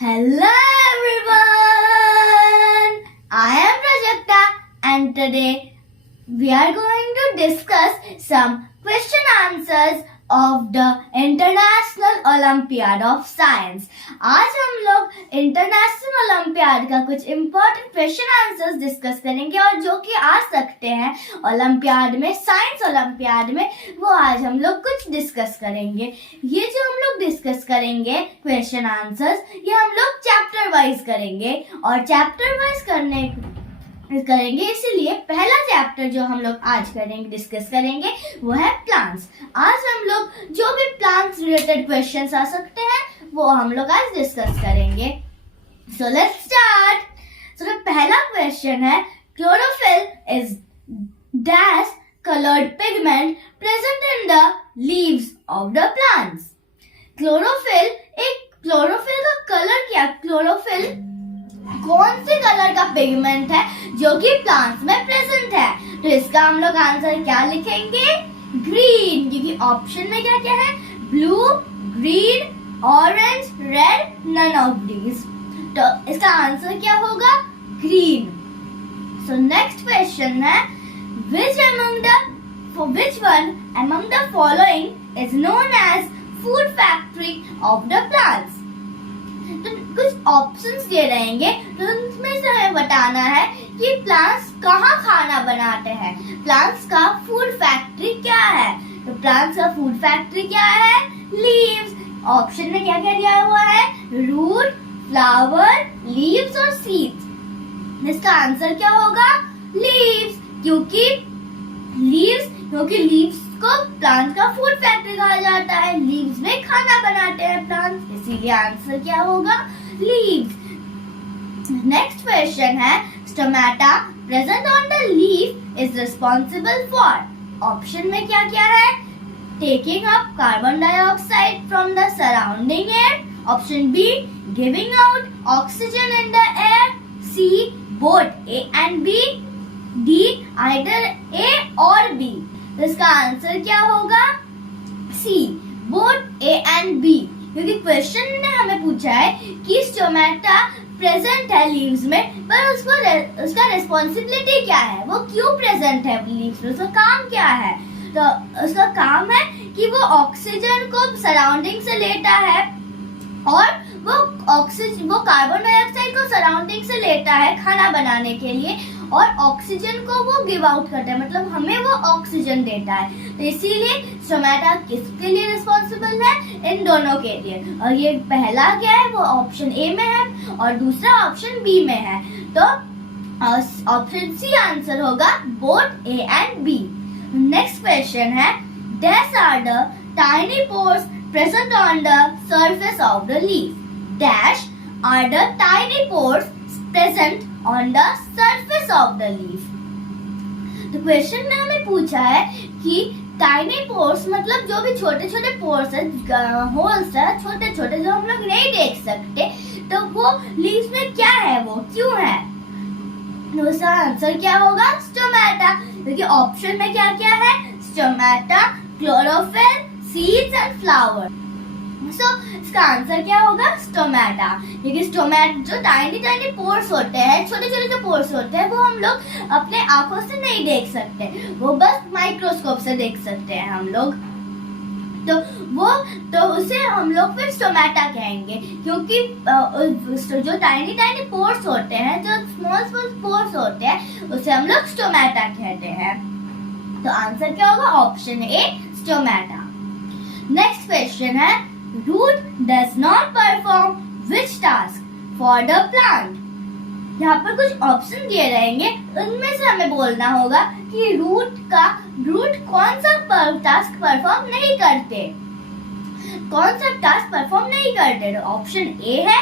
Hello everyone! I am Prajakta and today we are going to discuss some question answers of the International Olympiad of Science. आज हम लोग international olympiad का कुछ important question answers discuss करेंगे और जो कि आ सकते हैं ओलंपियाड में, साइंस ओलंपियाड में, वो आज हम लोग कुछ डिस्कस करेंगे। ये जो हम लोग डिस्कस करेंगे क्वेश्चन आंसर्स, ये हम लोग चैप्टर वाइज करेंगे और चैप्टर वाइज करेंगे इसीलिए पहला चैप्टर जो हम लोग आज करेंगे, डिस्कस करेंगे, वो है प्लांट्स। आज हम लोग जो भी प्लांट्स रिलेटेड क्वेश्चंस आ सकते हैं वो हम लोग आज डिस्कस करेंगे। So let's start. सो पहला क्वेश्चन है, chlorophyll is dash colored pigment present in the leaves of the plants. Chlorophyll का कलर क्या? क्लोरोफिल कौन से कलर का पिगमेंट है जो कि प्लांट्स में प्रेजेंट है? तो इसका हम लोग आंसर क्या लिखेंगे? ग्रीन, क्योंकि ऑप्शन में क्या क्या है? Blue, green, orange, red, none of these. तो इसका आंसर क्या होगा? ग्रीन। सो नेक्स्ट क्वेश्चन है, which one among the following is known as food factory of the plants? तो कुछ ऑप्शंस दे रहेंगे, तो उसमें से हमें बताना है कि प्लांट्स कहाँ खाना बनाते हैं। प्लांट्स का फूड फैक्ट्री क्या है? तो प्लांट्स का फूड फैक्ट्री क्या है? लीव्स। ऑप्शन में क्या क्या दिया हुआ है? रूट, फ्लावर, लीव्स और सीड्स। इसका आंसर क्या होगा? लीव्स, क्योंकि लीव्स को प्लांट का फूड फैक्ट्री कहा जाता है। लीव्स में खाना बनाते हैं प्लांट्स, इसीलिए आंसर क्या होगा? लीव्स। नेक्स्ट क्वेश्चन है, stomata present on the leaf is responsible for. Option में क्या क्या है? Taking up carbon dioxide from the surrounding air. Option B, giving out oxygen in the air. C, both A and B. D, either A or B. तो इसका answer क्या होगा? C, both A and B, क्योंकि question ने हमें पूछा है कि स्टोमेटा प्रेजेंट है लीव्स में, पर उसका रिस्पॉन्सिबिलिटी क्या है? वो क्यों प्रेजेंट है लीव्स में? उसका काम क्या है? तो उसका काम है कि वो ऑक्सीजन को सराउंडिंग से लेता है और वो कार्बन डाइऑक्साइड को सराउंडिंग से लेता है खाना बनाने के लिए, और ऑक्सीजन को वो गिव आउट करता है, मतलब हमें वो ऑक्सीजन देता है। तो इसीलिए स्टोमेटा किसके लिए रिस्पॉन्सिबल है? इन दोनों के लिए। और ये पहला क्या है? वो ऑप्शन ए में है और दूसरा ऑप्शन बी में है। तो ऑप्शन सी आंसर होगा, both A and B. Next question है, dash are the tiny pores present on the surface of the leaf. Dash are the tiny pores present on the surface of the leaf. तो question में हमें पूछा है कि tiny pores मतलब जो भी छोटे छोटे पोर्स है, होल्स है, छोटे छोटे जो हम लोग नहीं देख सकते, तो वो लीव्स में क्या है, वो क्यों है? तो उसका आंसर क्या होगा? स्टोमेटा, क्योंकि ऑप्शन में क्या क्या है? Stomata, chlorophyll, seeds and flower. So इसका आंसर क्या होगा? स्टोमेटा, क्योंकि जो टाइनी पोर्स होते हैं, छोटे छोटे जो पोर्स होते हैं, वो हम लोग अपने आंखों से नहीं देख सकते, वो बस माइक्रोस्कोप से देख सकते हैं हम लोग। तो उसे हम लोग फिर स्टोमेटा कहेंगे, क्योंकि जो टाइनी पोर्स होते हैं, जो स्मॉल पोर्स होते हैं, उसे हम लोग स्टोमेटा कहते हैं। तो आंसर क्या होगा? Option A, stomata. Next question है, root does not perform which task for the plant. यहाँ पर कुछ ऑप्शन दिए रहेंगे, उनमें से हमें बोलना होगा कि रूट कौन सा टास्क परफॉर्म नहीं करते, कौन सा टास्क परफॉर्म नहीं करते। तो ऑप्शन ए है,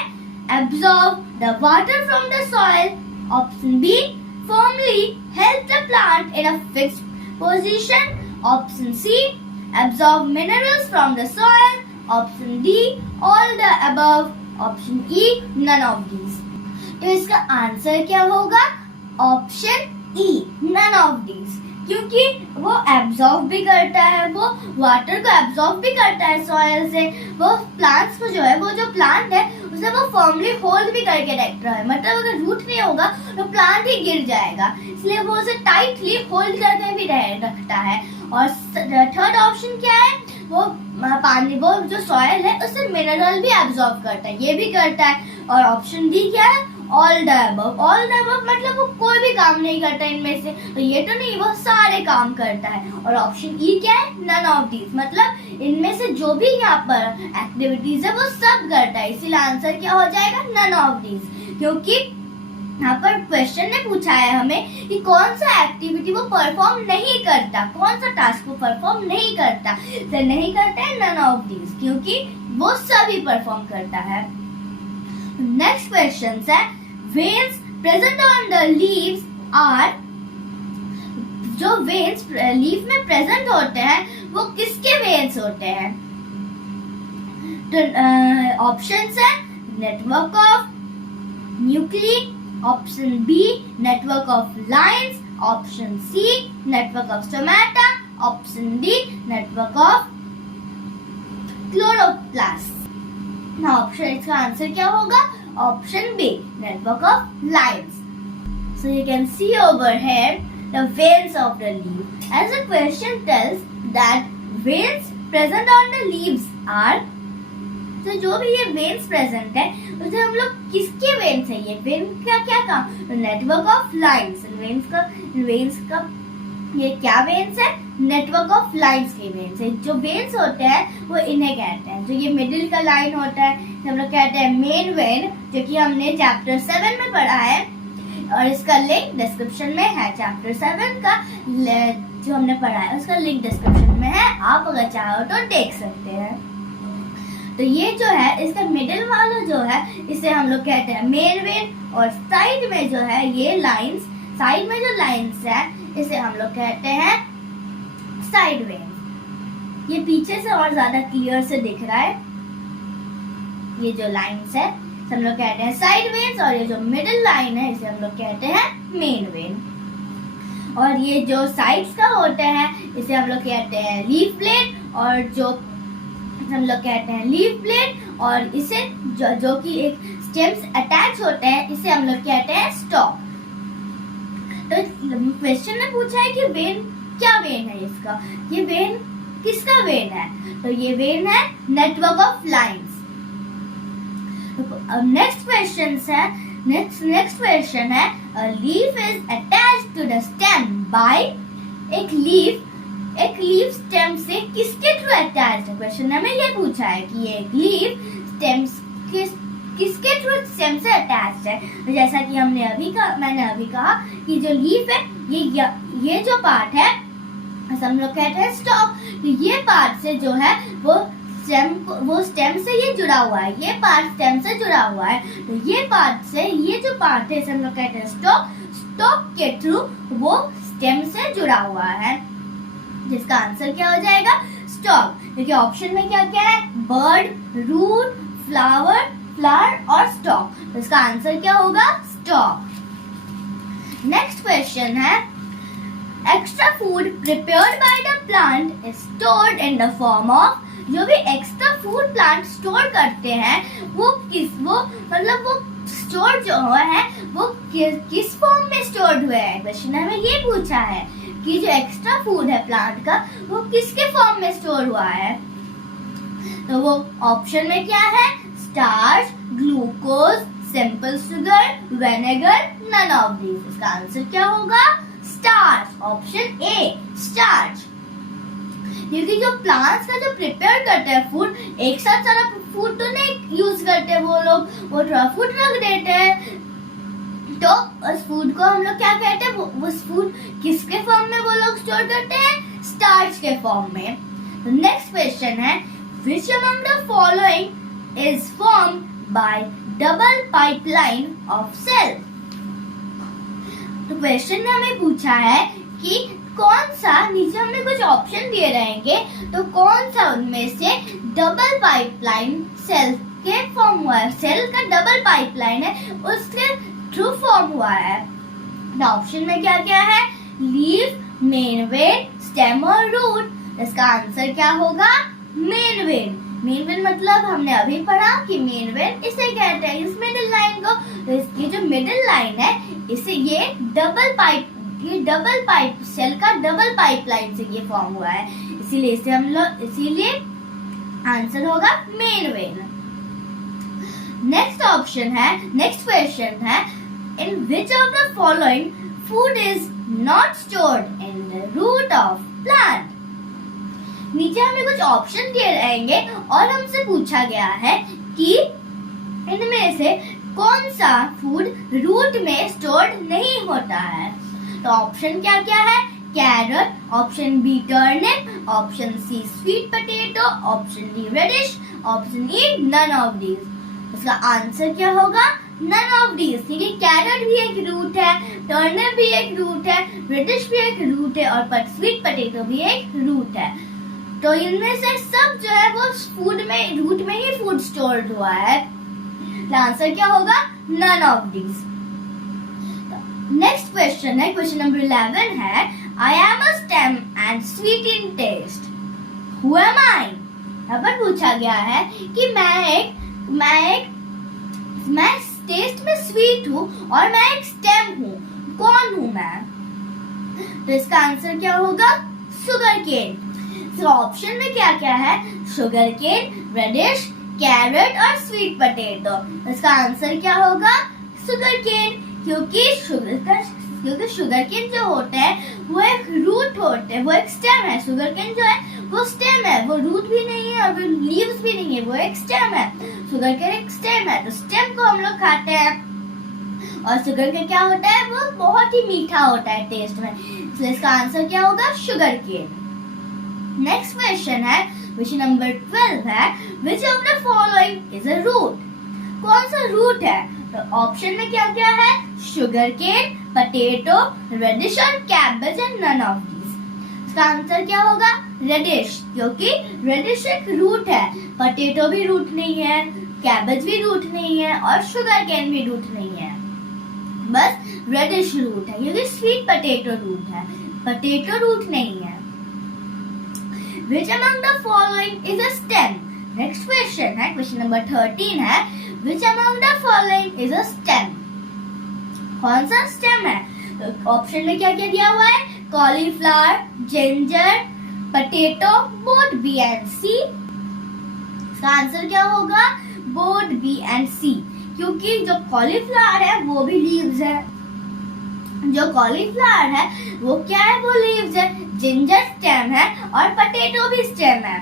absorb the water from the soil. Option B, firmly help the plant in a fixed position. Option C, absorb minerals from the soil. Option D, all the above. Option E, none of these. तो इसका answer क्या होगा? Option E, none of these, क्योंकि वो absorb भी करता है, वो वाटर को एब्जॉर्ब भी करता है सॉइल से। वो प्लांट्स को जो है, वो जो प्लांट है उसे वो फर्मली फर्मली होल्ड भी करके रखता है, मतलब अगर रूट नहीं होगा तो प्लांट ही गिर जाएगा, इसलिए वो उसे टाइटली होल्ड करके भी रखता है। और थर्ड ऑप्शन क्या है, वो पानी, वो जो सॉइल है उससे मिनरल भी एब्जॉर्ब करता है, ये भी करता है। और ऑप्शन डी क्या है, all the above. All the above मतलब वो कोई भी काम नहीं करता इनमें से, तो ये तो नहीं, वो सारे काम करता है। और ऑप्शन ई क्या है, नन ऑफ दीज, मतलब इनमें से जो भी यहाँ पर एक्टिविटीज है वो सब करता है, इसीलिए आंसर क्या हो जाएगा, नन ऑफ दीज। क्योंकि यहाँ पर क्वेश्चन ने पूछा है हमें कि कौन सा एक्टिविटी वो परफॉर्म नहीं करता, कौन सा टास्क वो परफॉर्म नहीं करता, तो नहीं करता है नन ऑफ दीज, क्योंकि वो सभी परफॉर्म करता है। नेक्स्ट क्वेश्चन है, veins present on the leaves are, जो वेन्स लीफ में प्रेजेंट होते हैं वो किसके वेन्स होते हैं? तो ऑप्शंस है, network of nucleus, option B network of lines, option C network of stomata, option D network of chloroplast. Option इसका आंसर क्या होगा, option B network of lines. So you can see over here the veins of the leaf. As the question tells that veins present on the leaves are, तो जो भी ये veins present है उसे हम लोग किसके वेन्स है, ये वेन का क्या काम, तो नेटवर्क ऑफ लाइंस, वेन्स का ये क्या वेन्स है, नेटवर्क ऑफ लाइंस के वेन्स है। जो वेन्स होते हैं वो इन्हें कहते हैं, जो ये मिडिल का लाइन होता है हम लोग कहते हैं मेन वेन, जो कि हमने चैप्टर 7 में पढ़ा है, और इसका लिंक डिस्क्रिप्शन में है। चैप्टर 7 का जो हमने पढ़ा है उसका लिंक डिस्क्रिप्शन में है, आप अगर चाहो तो देख सकते हैं। तो ये जो है इसका मिडिल वाला जो है इसे हम लोग कहते हैं मेन वेन, और साइड में जो है ये लाइंस, साइड में जो लाइंस है इसे हम लोग कहते हैं साइड वेन। ये पीछे से और ज्यादा क्लियर से दिख रहा है, ये जो लाइंस है हम लोग कहते हैं साइड वेन्स, और ये जो मिडिल लाइन है इसे हम लोग कहते हैं मेन वेन। और ये जो साइड्स का होते हैं इसे हम लोग कहते हैं लीफ प्लेट, और जो हम लोग कहते हैं लीफ प्लेट, और इसे जो कि एक स्टेम्स अटैच होते हैं इसे हम लोग कहते हैं स्टॉक। तो क्वेश्चन ने पूछा है कि वेन क्या वेन है इसका, ये वेन किसका वेन है, तो ये वेन है network of lines. Next question है, नेक्स्ट क्वेश्चन है, leaf is attached to the stem by, एक लीफ स्टेम से किसके थ्रू अटैच्ड है, क्वेश्चन ने हमें ये पूछा है कि ये लीफ स्टेम किसके थ्रू स्टेम से अटैच्ड है। तो जैसा कि मैंने अभी कहा कि जो लीफ है ये जो पार्ट है हम लोग कहते हैं स्टॉक, तो ये पार्ट से जो है वो स्टेम से ये जुड़ा हुआ है, ये पार्ट स्टेम से जुड़ा हुआ है, तो ये पार्ट से ये जो पार्ट है हम लोग कहते हैं स्टॉक के थ्रू वो स्टेम से जुड़ा हुआ है, जिसका आंसर क्या हो जाएगा, स्टॉक। देखिए ऑप्शन में क्या क्या है, बर्ड, रूट, फ्लावर और स्टॉक, तो इसका आंसर क्या होगा, स्टॉक। नेक्स्ट क्वेश्चन है, extra food prepared by the plant is stored in the form of, जो भी एक्स्ट्रा फूड प्लांट स्टोर करते हैं वो स्टोर जो है वो किस फॉर्म में स्टोर्ड हुए हैं, क्वेश्चन ने हमें ये पूछा है कि जो एक्स्ट्रा फूड है प्लांट का वो किसके फॉर्म में स्टोर हुआ है। तो वो ऑप्शन में क्या है, starch, glucose, simple sugar, vinegar, none of these. इसका आंसर क्या होगा, स्टार्च, ऑप्शन ए स्टार्च। क्योंकि जो प्लांट्स का जो प्रिपेयर करते हैं फूड, एक साथ सारा फूड तो नहीं यूज करते वो लोग, वो थोड़ा फूड रख देते हैं, तो उस फूड को हम लोग क्या कहते हैं, उस फूड किसके फॉर्म में वो लोग स्टोर करते हैं, स्टार्च के फॉर्म में। तो नेक्स्ट क्वेश्चन है, which among the following is formed by double pipeline of cell। तो क्वेश्चन में हमें पूछा है कि कौन सा, नीचे हमने कुछ ऑप्शन दिए रहेंगे, तो कौन सा उनमें से डबल पाइपलाइन सेल के फॉर्म हुआ है, सेल का डबल पाइपलाइन है उसके थ्रू फॉर्म हुआ है। ऑप्शन में क्या क्या है, लीफ, मेन वेन, स्टेम और रूट। इसका आंसर क्या होगा, मेन वेन। मेन वेन मतलब हमने अभी पढ़ा कि मेन वेन इसे कहते हैं, इस मिडिल लाइन को। तो इसकी जो मिडिल लाइन है इसे ये डबल पाइप सेल का डबल पाइपलाइन से ये फॉर्म हुआ है, इसीलिए आंसर होगा मेन वेन। नेक्स्ट क्वेश्चन है in which of the following food is not stored in the root of plant. नीचे हमें कुछ ऑप्शन दिए रहेंगे और हमसे पूछा गया है कि इनमें से कौन सा फूड रूट में स्टोर्ड नहीं होता है। तो ऑप्शन क्या क्या है? Carrot, option B turnip, option C sweet potato, option D radish, option E none of these. इसका आंसर क्या होगा? नन ऑफ दीज, क्योंकि कैरट भी एक रूट है, टर्निप भी एक रूट है, रेडिश भी एक रूट है और स्वीट पोटैटो भी एक रूट है। तो इनमें से सब जो है वो फूड में रूट में ही फूड स्टोर्ड हुआ है। आंसर क्या होगा? None of these. Next question है, क्वेश्चन नंबर 11 है I am a stem and sweet in taste. Who am I? यहाँ पर पूछा गया है कि मैं टेस्ट में स्वीट हूँ और मैं एक स्टेम हूँ। कौन हूँ मैं? तो इसका आंसर क्या होगा? Sugar cane. तो ऑप्शन में क्या क्या है? शुगर केन, रेडिश, कैरेट और स्वीट पोटैटो। इसका आंसर क्या होगा? शुगर केन, क्योंकि शुगर केन जो होते हैं वो एक रूट होते हैं, वो एक स्टेम है। शुगर केन जो है वो स्टेम है, वो रूट भी नहीं है और लीव्स भी नहीं है, वो एक स्टेम है। शुगर केन एक स्टेम है, तो स्टेम को हम लोग खाते हैं। और शुगर केन क्या होता है? वो बहुत ही मीठा होता है टेस्ट में, इसलिए इसका आंसर क्या होगा? Sugar cane. नेक्स्ट क्वेश्चन है, क्वेश्चन नंबर 12 है which of the following is a root. कौन सा रूट है? तो ऑप्शन में क्या क्या है? शुगर केन, पोटैटो, रेडिश और cabbage and none of these. इसका आंसर क्या होगा? रेडिश, क्योंकि रेडिश एक रूट है, पोटैटो भी रूट नहीं है, कैबेज भी रूट नहीं है और शुगर केन भी रूट नहीं है, बस रेडिश रूट है, क्योंकि स्वीट पोटैटो रूट है, पोटैटो रूट नहीं है। Which among the following is a stem? Next question है, क्वेश्चन नंबर 13 है Which among the following is a stem? कौन सा स्टेम है? तो ऑप्शन में क्या क्या दिया हुआ है? Cauliflower, ginger, potato, both B and C. इसका आंसर क्या होगा? बोथ बी एंड सी, क्योंकि जो कॉलीफ्लावर है वो भी लीव्स है, जो कॉलीफ्लावर है वो क्या है? वो लीव्स है, जिंजर स्टेम है और पोटैटो भी स्टेम है,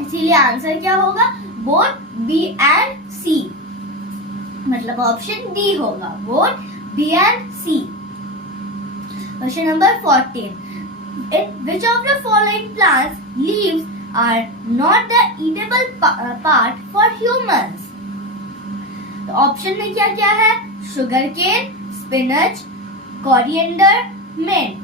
इसीलिए आंसर क्या होगा? बोथ बी एंड सी, मतलब ऑप्शन डी होगा, both B and C. Question number 14, which of the following plants leaves are not the eatable part for humans? तो ऑप्शन में क्या क्या है? Sugar cane, spinach, coriander, mint.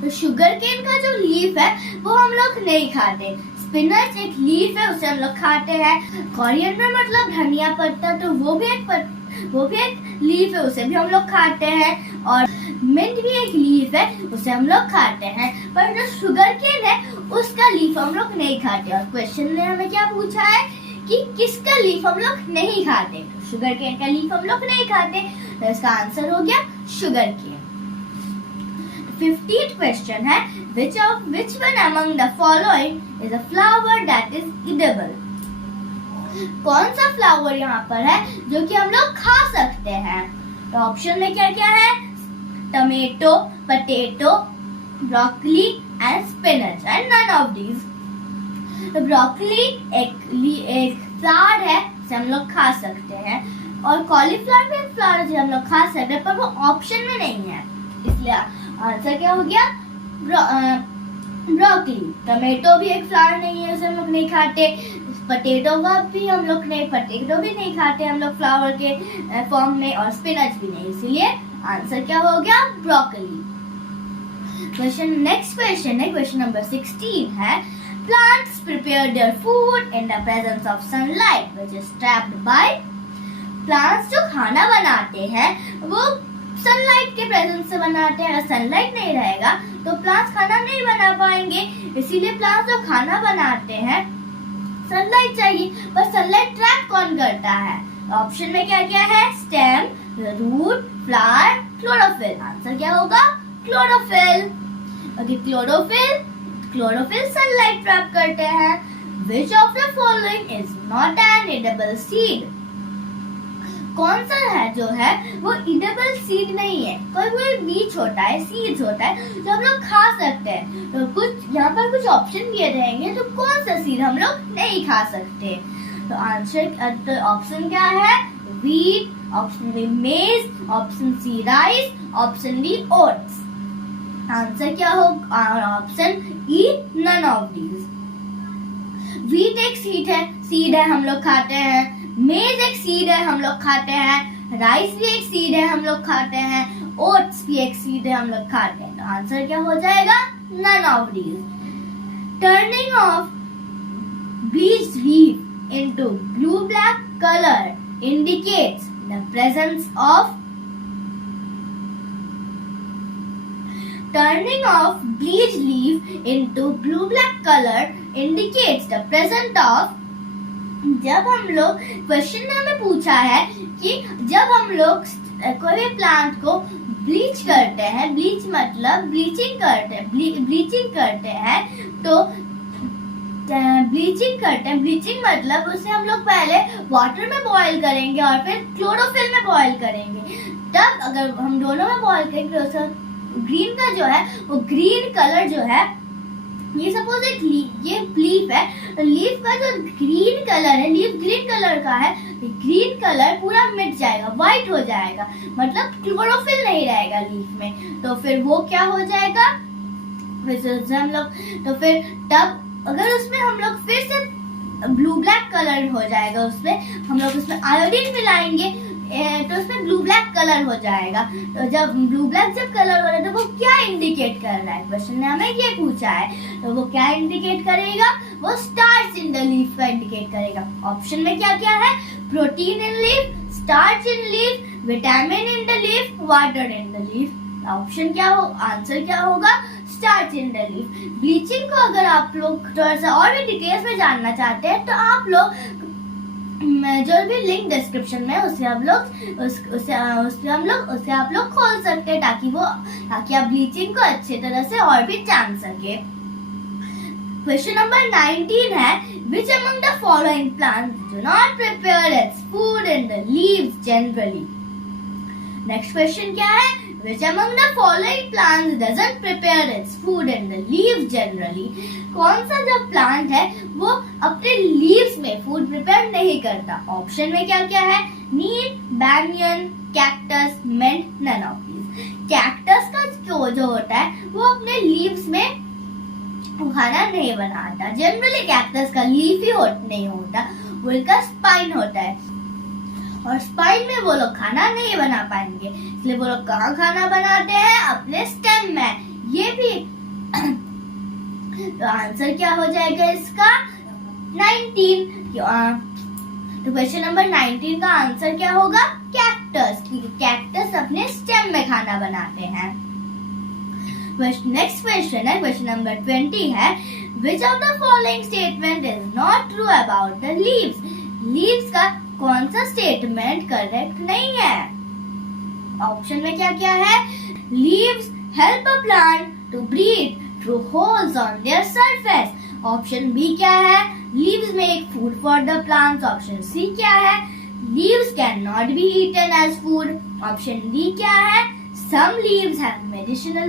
तो sugar cane का जो लीफ है वो हम लोग नहीं खाते, स्पिनच एक लीफ है उसे हम लोग खाते हैं, कोरिएंडर मतलब धनिया पत्ता तो वो भी एक लीफ है उसे भी हम लोग खाते हैं, और मिंट भी एक लीफ है उसे हम लोग खाते हैं, पर जो शुगर केन है उसका लीफ हम लोग नहीं खाते। और क्वेश्चन में हमें क्या पूछा है कि किसका लीफ हम लोग नहीं खाते? शुगर केन का लीफ हम लोग नहीं खाते, तो इसका आंसर हो गया शुगर केन। 15th क्वेश्चन है which one among the following is a flower that is edible? कौन सा फ्लावर यहाँ पर है जो कि हम लोग खा सकते हैं? तो ऑप्शन में क्या क्या है? Tomato, potato, broccoli and spinach and none of these. तो ब्रोकली एक फ्लावर है जिसे हम लोग खा सकते हैं, और कॉलीफ्लावर भी एक फ्लावर है जिसे हम लोग खा सकते हैं, पर वो ऑप्शन में नहीं है, इसलिए आंसर क्या हो गया? ब्रोकली। टमेटो भी एक फ्लावर नहीं है, उसे हम लोग नहीं खाते, पोटैटो भी हम लोग पोटैटो भी नहीं खाते हम लोग फ्लावर के फॉर्म में, और स्पिनच भी नहीं, इसीलिए आंसर क्या हो गया? ब्रोकली। नेक्स्ट क्वेश्चन है, क्वेश्चन नंबर 16 है plants prepare their food in the presence of sunlight which is trapped bye. Plants जो खाना बनाते हैं वो सनलाइट के प्रेजेंस से बनाते हैं। अगर सनलाइट नहीं रहेगा तो प्लांट्स खाना नहीं बना पाएंगे, इसीलिए प्लांट्स जो खाना बनाते हैं सनलाइट चाहिए। पर सनलाइट ट्रैप कौन करता है? ऑप्शन में क्या क्या है? Stem, root, flower, chlorophyll. Answer क्या होगा? Chlorophyll. Okay, chlorophyll sunlight trap करते हैं। Which of the following is not an edible seed? कौन सा है जो है वो इडेबल सीड नहीं है? कोई बीज होता है, सीड्स होता है जो हम लोग खा सकते हैं। तो कुछ यहाँ पर कुछ ऑप्शन दिए रहेंगे, तो कौन सा सीड हम लोग नहीं खा सकते? तो आंसर ऑप्शन क्या है? Wheat, option B maize, option C rice, option D oats. Answer क्या होगा? Option E, none of these. Wheat एक सीड है हम लोग खाते हैं। मेज एक सीड है हम लोग खाते हैं। राइस भी एक सीड है हम लोग खाते हैं। ओट्स भी एक सीड है हम लोग खाते हैं। तो आंसर क्या हो जाएगा? None of these. Turning of bleached leaf into blue black colour indicates the presence of Turning of bleached leaf into blue-black color indicates the presence of। जब हम लोग क्वेश्चन में हमें पूछा है कि जब हम लोग कोई भी प्लांट को ब्लीच करते हैं, ब्लीच मतलब ब्लीचिंग करते हैं, तो ब्लीचिंग मतलब उसे हम लोग पहले वाटर में बॉईल करेंगे और फिर क्लोरोफिल में बॉईल करेंगे। तब अगर हम दोनों में बॉईल करेंगे तो ग्रीन का जो है वो ग्रीन कलर जो है, ये सपोज एक ये लीफ है, तो लीफ का जो ग्रीन कलर है, लीफ ग्रीन कलर का है, ग्रीन कलर पूरा मिट जाएगा, व्हाइट हो जाएगा, मतलब क्लोरोफिल नहीं रहेगा लीफ में। तो फिर वो क्या हो जाएगा? फिर हम लोग तो फिर तब अगर उसमें हम लोग फिर से ब्लू ब्लैक कलर हो जाएगा, उसमें हम लोग उसमें आयोडीन मिलाएंगे तो उसमें ब्लू ब्लैक कलर हो जाएगा। तो जब ब्लू ब्लैक कलर हो रहा है तो वो क्या इंडिकेट कर रहा है? क्वेश्चन ने हमें ये पूछा है, तो वो क्या इंडिकेट करेगा? वो स्टार्च इन द लीफ का इंडिकेट करेगा। ऑप्शन में क्या क्या है? Protein in leaf, starch in leaf, vitamin in the leaf, water in the leaf. Option क्या हो? आंसर क्या होगा? Starch in the leaf. Bleaching को अगर आप लोग थोड़ा सा और भी डिटेल्स में जानना चाहते हैं तो आप लोग जो भी लिंक डिस्क्रिप्शन में उसे आप लोग खोल सकते हैं ताकि आप ब्लीचिंग को अच्छे तरह से और भी जान सके। क्वेश्चन नंबर 19 है, which among the following plants do not prepare its food in the leaves generally? Next question क्या है? Which among the following plants doesn't prepare its food in the leaves generally? कौन सा जो plant है वो अपने leaves में food prepare नहीं करता? ऑप्शन में क्या क्या है? नीम, बैंगन, cactus, mint, none of these. Cactus का जो होता है वो अपने लीव्स में खाना नहीं बनाता। जनरली कैक्टस का लीफ ही नहीं होता, वो इसका स्पाइन होता है, और स्पाइन में वो लोग खाना नहीं बना पाएंगे, इसलिए वो लोग कहाँ खाना बनाते हैं? अपने स्टेम में। ये भी तो आंसर क्या हो जाएगा इसका? 19। तो क्वेश्चन नंबर 19 का आंसर क्या होगा? कैक्टस। कैक्टस अपने स्टेम में खाना बनाते हैं। नेक्स्ट क्वेश्चन है, क्वेश्चन नंबर 20 है, which of the following statement is not true about the leaves? Leaves का कौन सा स्टेटमेंट करेक्ट नहीं है? ऑप्शन में क्या क्या है? Leaves help a plant to breathe through holes on their surface. Option B क्या है? Leaves make food for the plants. Option C क्या है? Leaves cannot be eaten as food. Option D क्या है? Some leaves have medicinal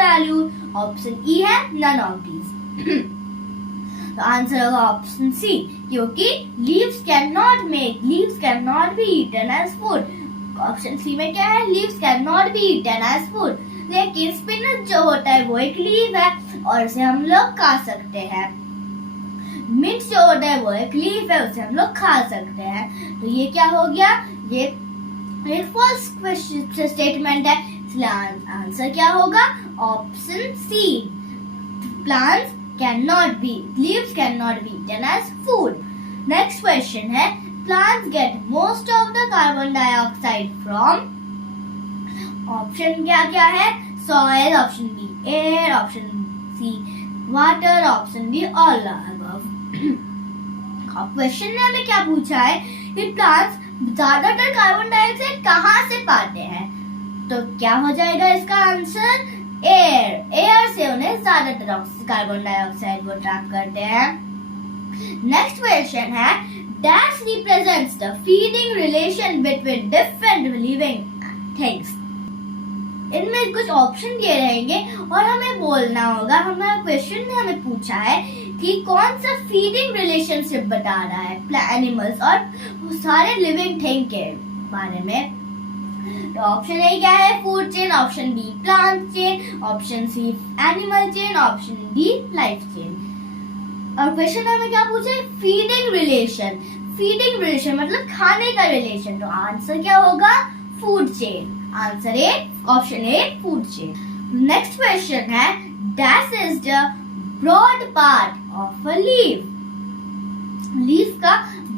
value. Option E है none of these. तो answer होगा option C, क्योंकि leaves cannot be eaten as food. Option C में क्या है? Leaves cannot be eaten as food. लेकिन स्पिनच जो होता है वो एक लीफ है और उसे हम लोग खा सकते हैं। मिंट जो होता है वो एक लीफ है, उसे हम लोग खा सकते हैं। तो ये क्या हो गया? ये फॉल्स स्टेटमेंट है, इसलिए आंसर क्या होगा? Option C, leaves cannot be eaten as food. Next question है, plants get most of the carbon dioxide from। Option क्या क्या है? Soil, option B air, option C water, option D all above. Question ने हमें क्या पूछा है कि प्लांट्स ज्यादातर कार्बन डाइऑक्साइड कहाँ से पाते हैं? तो क्या हो जाएगा इसका आंसर? एयर। एयर से उन्हें ज्यादातर कार्बन डाइऑक्साइड वो ट्रैप करते हैं। नेक्स्ट क्वेश्चन है dash represents the feeding relation between different living things. इनमें कुछ ऑप्शन दिए रहेंगे और हमें बोलना होगा। हमारा क्वेश्चन में हमें पूछा है कि कौन सा फीडिंग रिलेशनशिप बता रहा है एनिमल्स और सारे लिविंग थिंग के बारे में। तो ऑप्शन ए क्या है? Food chain, option B plant chain, option C animal chain, option D life chain. और क्वेश्चन में हमें क्या पूछे? Feeding relation. फीडिंग रिलेशन मतलब खाने का रिलेशन। तो आंसर क्या होगा? Food chain. Answer A, option A food chain. Next question है that is the broad part of a leaf. Leaf का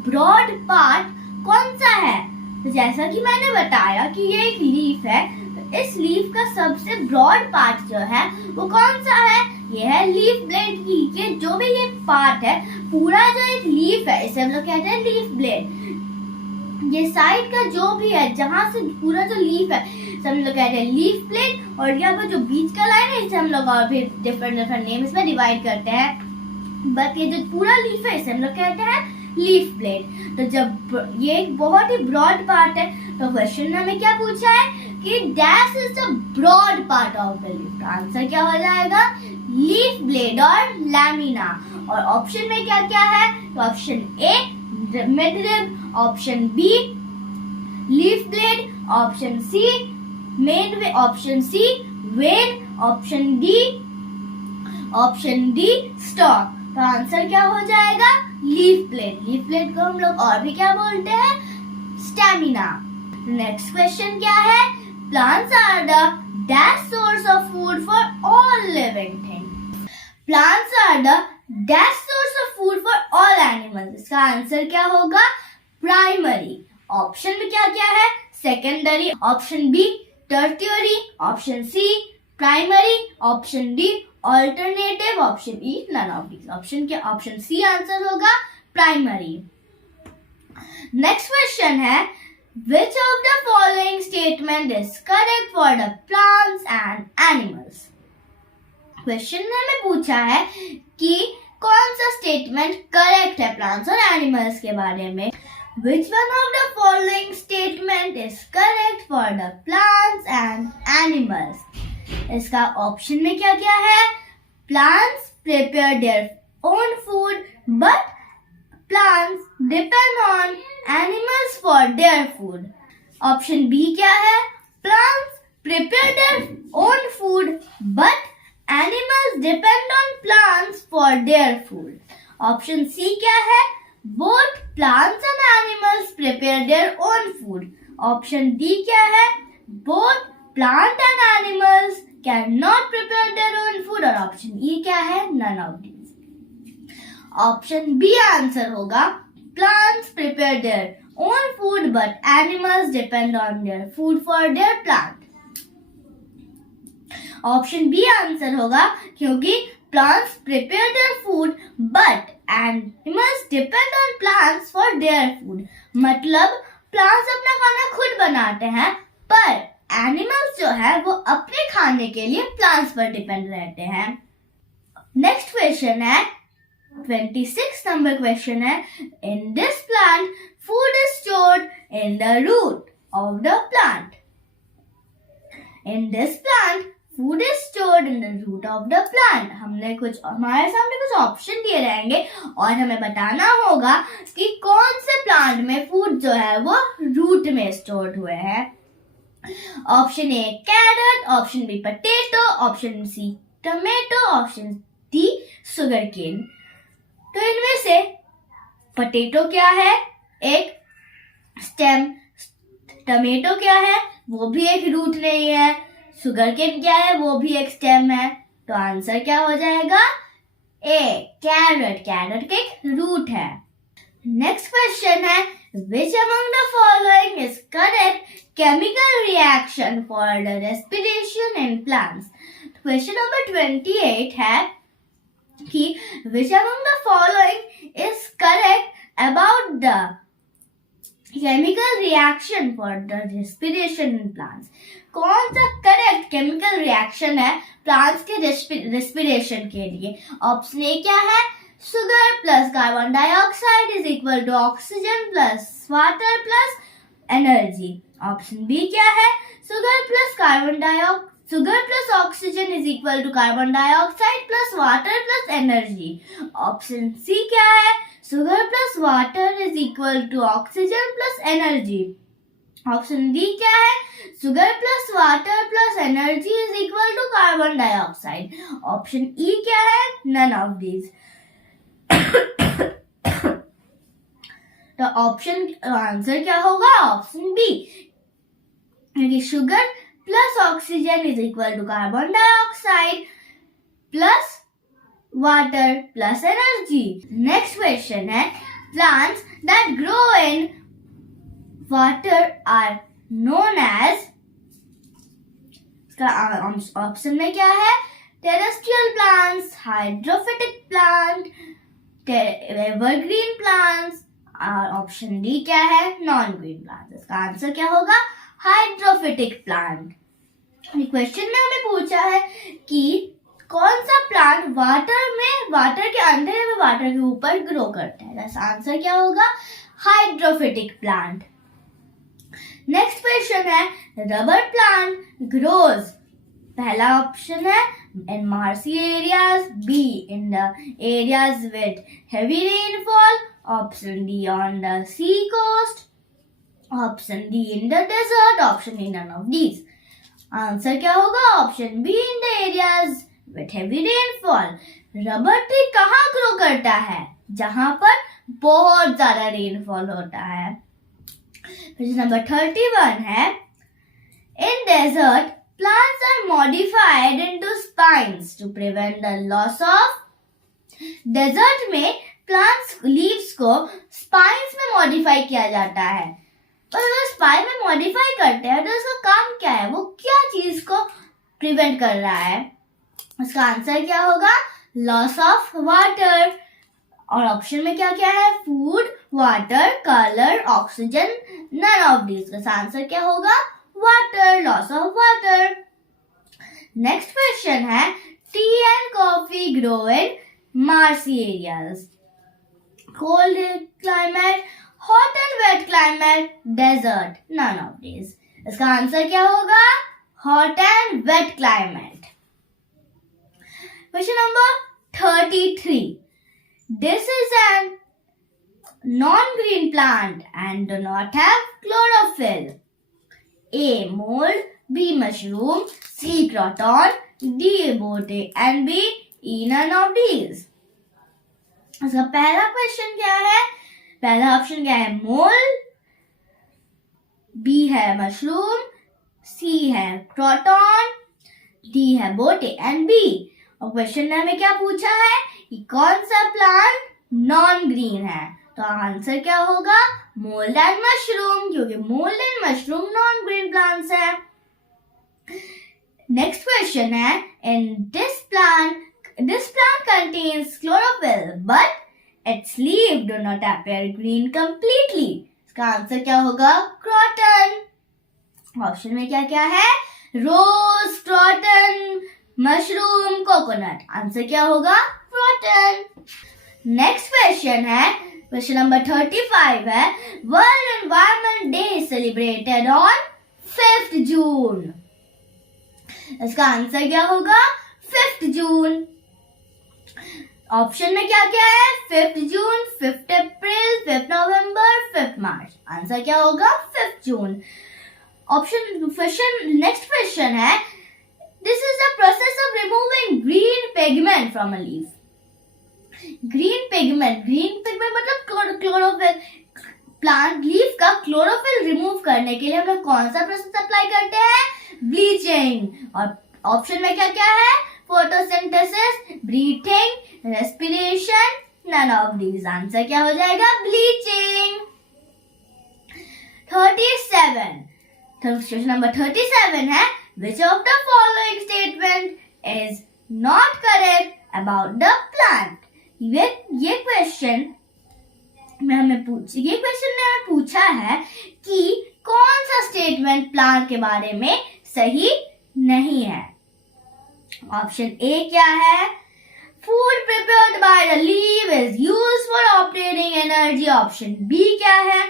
ब्रॉड पार्ट कौन सा है? तो जैसा कि मैंने बताया कि ये एक लीफ है, तो इस लीफ का सबसे ब्रॉड पार्ट जो है वो कौन सा है? ये है लीफ ब्लेड की। ये जो भी ये पार्ट है, पूरा जो एक लीफ है, इसे हम लोग कहते हैं लीफ ब्लेड। ये साइड का जो भी है, जहाँ से पूरा जो लीफ है, हम लोग कहते हैं लीफ ब्लेड। और यहाँ पर जो बीच का लाइन है, इसे हम लोग और भी डिफरेंट नेम्स में डिवाइड करते हैं। बट ये जो पूरा लीफ है, इसे हम लोग कहते हैं लीफ ब्लेड। तो जब ये एक बहुत ही ब्रॉड पार्ट है, तो क्वेश्चन में हमें क्या पूछा है कि dash is the broad part of the leaf. तो आंसर क्या हो जाएगा? लीफ ब्लेड और लैमिना। और ऑप्शन में क्या क्या है? तो option A midrib, option B leaf blade, option C main, option C vein, option D stalk. तो आंसर क्या हो जाएगा? Leaf blade. लीफ ब्लेड को हम लोग और भी क्या बोलते हैं? स्टैमिना। नेक्स्ट क्वेश्चन क्या है? Plants are the dash source of food for all living things. Plants are the dash source of food for all animals. इसका आंसर क्या होगा? प्राइमरी। ऑप्शन में क्या क्या है? Secondary, option B tertiary, option C primary, option D alternative, option E none of these. Option C answer होगा primary. Next question है which of the following statement is correct for the plants and animals। Question में हमें पूछा है कि कौन सा statement correct है प्लांट्स और एनिमल्स के बारे में। Which one of the following statement is correct for the plants and animals? इसका ऑप्शन में क्या क्या है? Plants prepare their own food, but plants depend on animals for their food. Option B क्या है? Plants prepare their own food, but animals depend on plants for their food. Option C क्या है? Both plants and animals prepare their own food. Option D क्या है? Both plant and animals cannot prepare their own food. और option E क्या है? None of these. Option B answer होगा plants prepare their own food but animals depend on their food for their plant. Option B answer होगा क्योंकि plants prepare their food but animals depend on plants for their food। मतलब plants अपना खाना खुद बनाते हैं, पर animals जो है वो अपने खाने के लिए plants पर डिपेंड रहते हैं। नेक्स्ट क्वेश्चन है 26 नंबर क्वेश्चन है in this plant food is stored in the root of the plant। In this plant food is stored in the root of the plant। हमारे सामने कुछ ऑप्शन दिए रहेंगे और हमें बताना होगा कि कौन से प्लांट में फूड जो है वो रूट में स्टोर्ड हुए हैं। Option A carrot, option B potato, option C tomato, option D sugar cane. तो इनमें से पोटैटो क्या है? एक स्टेम। टमेटो क्या है? वो भी एक रूट नहीं है। शुगर केन क्या है? वो भी एक स्टेम है। तो आंसर क्या हो जाएगा? ए कैरेट। कैरेट का एक रूट है। नेक्स्ट क्वेश्चन है Which among the following is correct chemical reaction for the respiration in plants? Question number 28 है कि which among the following is correct about the chemical reaction for the respiration in plants? कौन सा correct chemical reaction है plants के respiration के लिए? Option A क्या है? Sugar plus carbon dioxide is equal to oxygen plus water plus energy. Option B क्या है? Sugar plus oxygen is equal to carbon dioxide plus water plus energy. Option C क्या है? Sugar plus water is equal to oxygen plus energy. Option D क्या है? Sugar plus water plus energy is equal to carbon dioxide. Option E क्या है? None of these. तो option answer क्या होगा? Option B, क्योंकि sugar plus oxygen is equal to carbon dioxide plus water plus energy. Next question है plants that grow in water are known as. इसका option में क्या है? Terrestrial plants, hydrophytic plant, evergreen plants. और option D क्या है? Non green plants. इसका answer क्या होगा? Hydrophytic plant. क्वेश्चन में हमें पूछा है कि कौन सा प्लांट वाटर के अंदर में वाटर के ऊपर ग्रो करता है? इसका आंसर क्या होगा? Hydrophytic plant. नेक्स्ट क्वेश्चन है रबर प्लांट ग्रोज. पहला ऑप्शन है in marshy areas, B in the areas with heavy rainfall, option D on the sea coast, option D in the desert, option D none of these. Answer क्या होगा? Option B in the areas with heavy rainfall. Rubber tree कहाँ grow करता है? जहां पर बहुत ज्यादा rainfall होता है. क्वेश्चन नंबर 31 है in desert plants are modified into spines to prevent the loss of. Desert में प्लांट्स लीव्स को स्पाइन्स में मॉडिफाई किया जाता है. पर अगर स्पाइन में मॉडिफाई करते हैं तो उसका काम क्या है? वो क्या चीज को प्रिवेंट कर रहा है? उसका आंसर क्या होगा? Loss of water. और ऑप्शन में क्या क्या है? Food, water, colour, oxygen, none of this. इसका आंसर क्या होगा? Water, loss of water. Next question है tea and coffee grow in marshy areas. Cold climate, hot and wet climate, desert, none of this. इसका answer क्या होगा? Hot and wet climate. Question number 33. This is a non-green plant and do not have chlorophyll. A. Mold, B. Mushroom, C. Croton, D. Bote and B. None of these. इसका पहला question क्या है? पहला option क्या है? Mould, B है mushroom, C है croton, D है बोटे एंड B. और क्वेश्चन में हमें क्या पूछा है कि कौन सा प्लांट नॉन ग्रीन है? तो आंसर क्या होगा? मोल्ड एंड मशरूम, क्योंकि mould and mushroom non green plants है. नेक्स्ट क्वेश्चन है in this plant contains chlorophyll but its leaves do not appear green completely. इसका आंसर क्या होगा? क्रॉटन. ऑप्शन में क्या क्या है? रोज, क्रॉटन, मशरूम, कोकोनट. आंसर क्या होगा? क्रॉटन. नेक्स्ट क्वेश्चन है क्वेश्चन नंबर 35 है world environment day celebrated on 5th जून. इसका आंसर क्या होगा? 5th जून. ऑप्शन में क्या क्या है? 5th जून, 5th अप्रैल, 5th नवंबर, 5th मार्च. आंसर क्या होगा? 5th जून. नेक्स्ट क्वेश्चन है This is the process of removing green pigment from a leaf. Green pigment मतलब क्लोरोफिल. प्लांट लीफ का क्लोरोफिल रिमूव करने के लिए हम लोग कौन सा प्रोसेस अप्लाई करते हैं? ब्लीचिंग. और ऑप्शन में क्या क्या है? Photosynthesis, breathing, respiration, none of these. Answer क्या हो जाएगा? ब्लीचिंग. क्वेश्चन नंबर 37 है which of the following statement is not correct about the plant? ये क्वेश्चन ने हमें पूछा है कि कौन सा स्टेटमेंट प्लांट के बारे में सही नहीं है। ऑप्शन ए क्या है? Food prepared by the leaf is used for obtaining energy. Option B क्या है?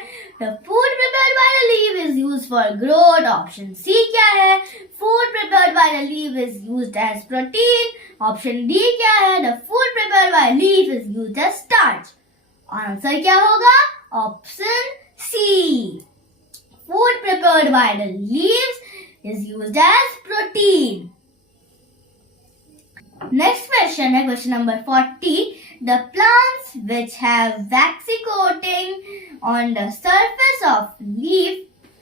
The food prepared by the leaf is used for growth. Option C क्या है? Food prepared by the leaf is used as protein. Option D क्या है? The food prepared by leaf is used as starch. Answer क्या होगा? Option C, food prepared by the leaves is used as protein. Next question है question number 40. The plants which have waxy coating on the surface of leaf.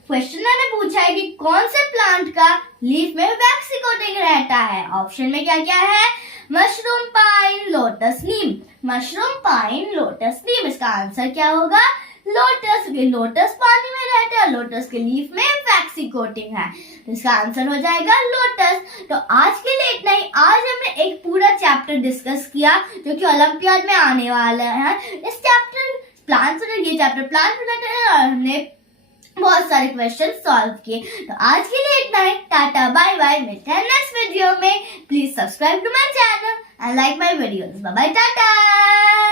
Question ने पूछा है कि कौन से plant का लीफ में वैक्सी कोटिंग रहता है। ऑप्शन में क्या क्या है? मशरूम, पाइन, लोटस, नीम। मशरूम, पाइन, लोटस, नीम। इसका आंसर क्या होगा? लोटस। लोटस पानी में रहता है, लोटस के लीफ में वैक्सी कोटिंग है, तो इसका आंसर हो जाएगा लोटस। तो आज के लिए इतना ही। आज हमने एक पूरा चैप्टर डिस्कस किया जो कि ओलंपियाड में आने वाला है। इस चैप्टर प्लांट्स ये चैप्टर प्लांट रिलेटेड है और हमने बहुत सारे क्वेश्चन सॉल्व किए। तो आज के लिए इतना ही। Tata bye bye. मिलते हैं नेक्स्ट वीडियो में। Please subscribe to my channel and like my videos. Bye bye, Tata.